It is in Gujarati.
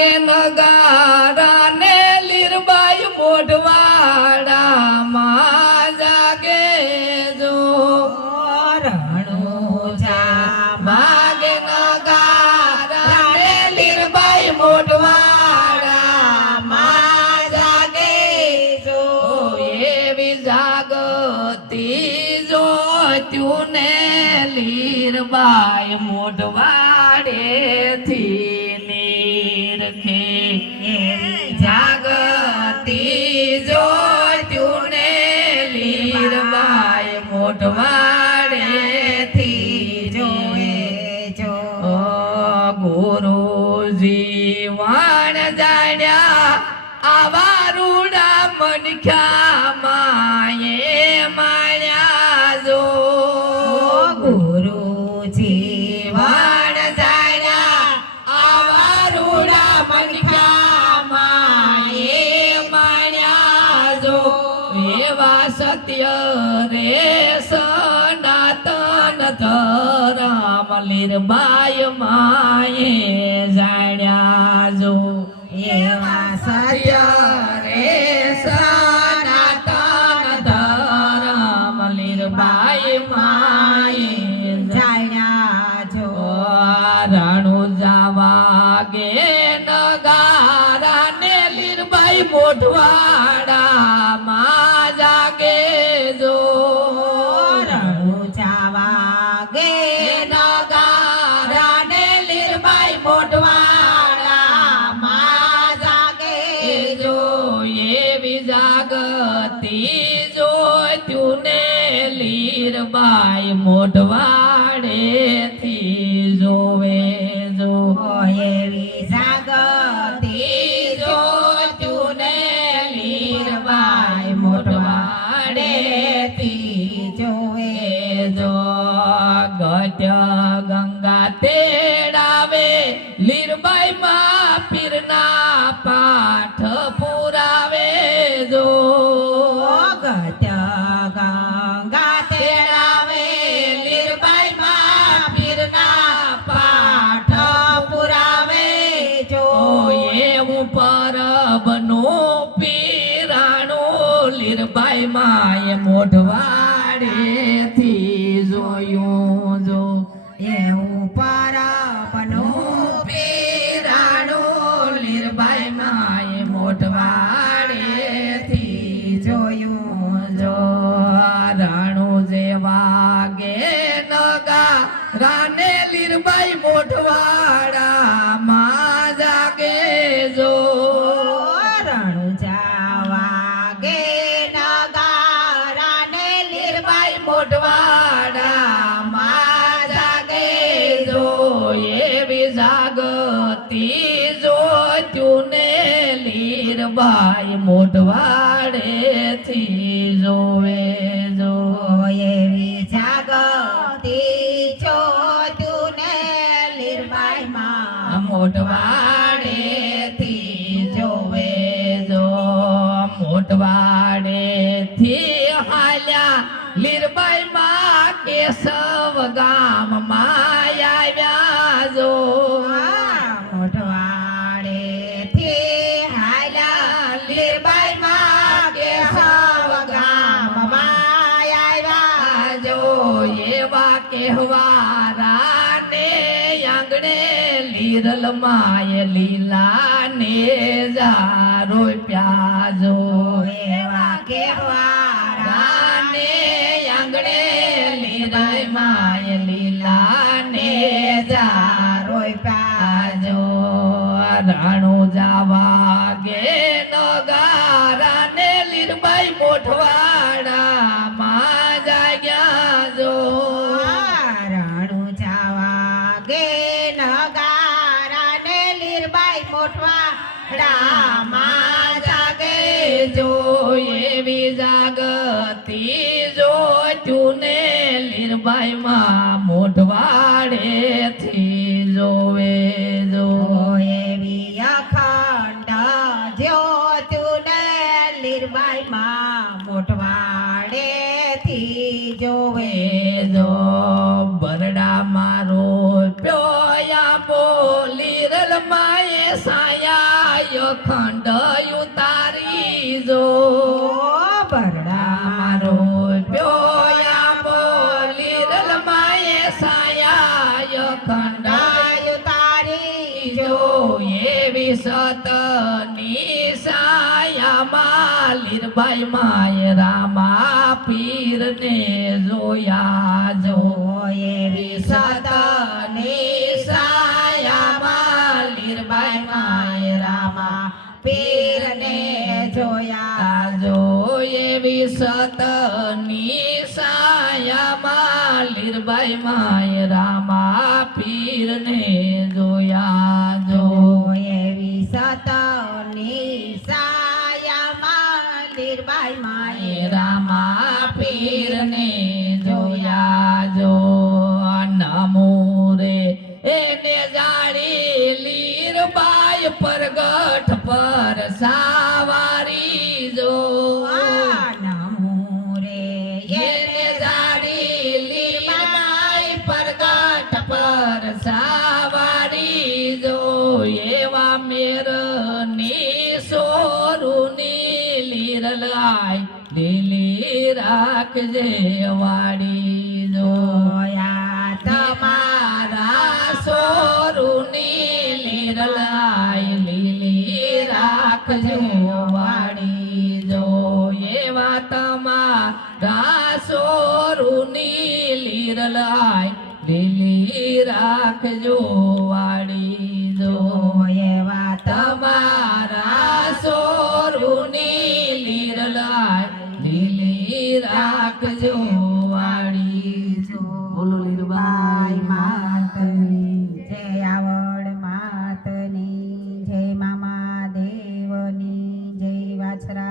વાગે નગારા ને લીરબાઈ મોઢવાડામાં જાગે જો રણુજા વાગે નગારા ને લીરબાઈ મોઢવાડામાં જાગે જો એવી જાગતી જોત્યું ને લીરબાઈ મોઢવાડેથી નીરખે જાગતી જોત્યું ને લીરબાઈ મોઢવાડેથી જોએ જો ગુરુજી વાણ જાણ્યા આવા રૂડા મનખ્યા માયે માણ્યા જો ગુરુજી વાણ જાણ્યા આવા રૂડા મનખ્યા માયે માણ્યા જો એવા સત્ય રે સનાતન ધરમ લીરબાઈ માયે જાણ્યા જો એવા સત્ય રે સનાતન ધરમ લીરબાઈ માયે જાણ્યા જો રણુજા વાગે નગારા ને લીરબાઈ મોઢવાડામાં જાગે જો રણુજા વાગે નગારા ને લીરબાઈ મોઢવાડામાં જાગે જો એવી જાગતી જોત્યું ને લીરબાઈ મોઢવાડેથી જોવે જો એવી જાગતી જોત્યું ને લીરબાઈ મોઢવાડેથી જોવે જો ગત્ય ગંગા તેડાવે લીરબાઈ માં પીરના પાઠ પુરાવે જો ગત્ય ગંગા તેડાવે લીરબાઈ માં પીરના પાઠ પુરાવે જો એવું પરબનું પીરાણું લીરબાઈ માએ મોઢવાડેથી જોયું જો એવું પરબનું પીરાણું લીરબાઈ માએ મોઢવાડેથી જોયું જો રાણું જે વાગે નગા રાને લીરબાઈ મોઢવાડામાં જાગે જો રણુજા વાગે નગારા ને લીરબાઈ મોઢવાડામાં જાગે જો એવી જાગતી જોત્યું ને લીરબાઈ મોઢવાડેથી જોવે જો એવી જાગતી જોતું ને લીરબાઈ માં મોઢવાડેથી જોવે જો મોઢવાડેથી હાલ્યા લીરબાઈ માં કેશવ ગામમાં આવ્યા જો મોઢવાડેથી હાલ્યા લીરબાઈ માં કેશવ ગામમાં આવ્યા જો એવા કહેવારા ને આંગણે લીરલ માય લીલા ને જારો પ્યાજો એવા કહેવારા ને આંગણે લીરલ માય લીલા ને જારો પ્યાજો રણુજા વાગે નગારા ને લીરબાઈ મોઢવાડામાં જાગ્યા જો રણુજા વાગે નગારા ને લીરબાઈ મોઢવાડામાં જાગે જો એવી જાગતી જોત્યું ને લીરબાઈ માં મોઢવાડેથી જોવે જો એવી અખંડ જ્યોતું ને લીરબાઈ માં મોઢવાડેથી જોવે જો બરડા મારો પ્યોયા બોલી રલ માએ સાયા અખંડ ઉતારી જો ભરડા મારો પ્યોયા બોલી રલમાએ સાયા અખંડ તારી જો એવી સતની સાયામાં લીરબાઈ માય રામા પીરને જોયા જો એવી સતની સાયામાં લીરબાઈ માય રામા પીરને જોયા જો એવી સતની સાયામાં લીરબાઈ માય રામા પીરને જોયા જો એવી સતની સાયામાં લીરબાઈ માએ રામા પીરને જોયા જો નમો રે એને જાળી લીરબાઈ પરગઠ પર સાવારી જો નમો રે એને જાળી લીરબાઈ પરગઠ પર સાવારી જો એવા મેરની સોરુની લીરલાઈ લીલી રાખજે વાડી જોયા તમારા સોરુની લીરલાઈ લીલી રાખજો વાડી જો એવા તમારા સોરુની લીરલાઈ લીલી રાખજો વાડી જો એવા તમારા સોરુની લીરલાઈ લીલી રાખજો વાડી જો બોલો લીરબાઈ માતની જય આવડ માતની જય મામા દેવની જય વાછરા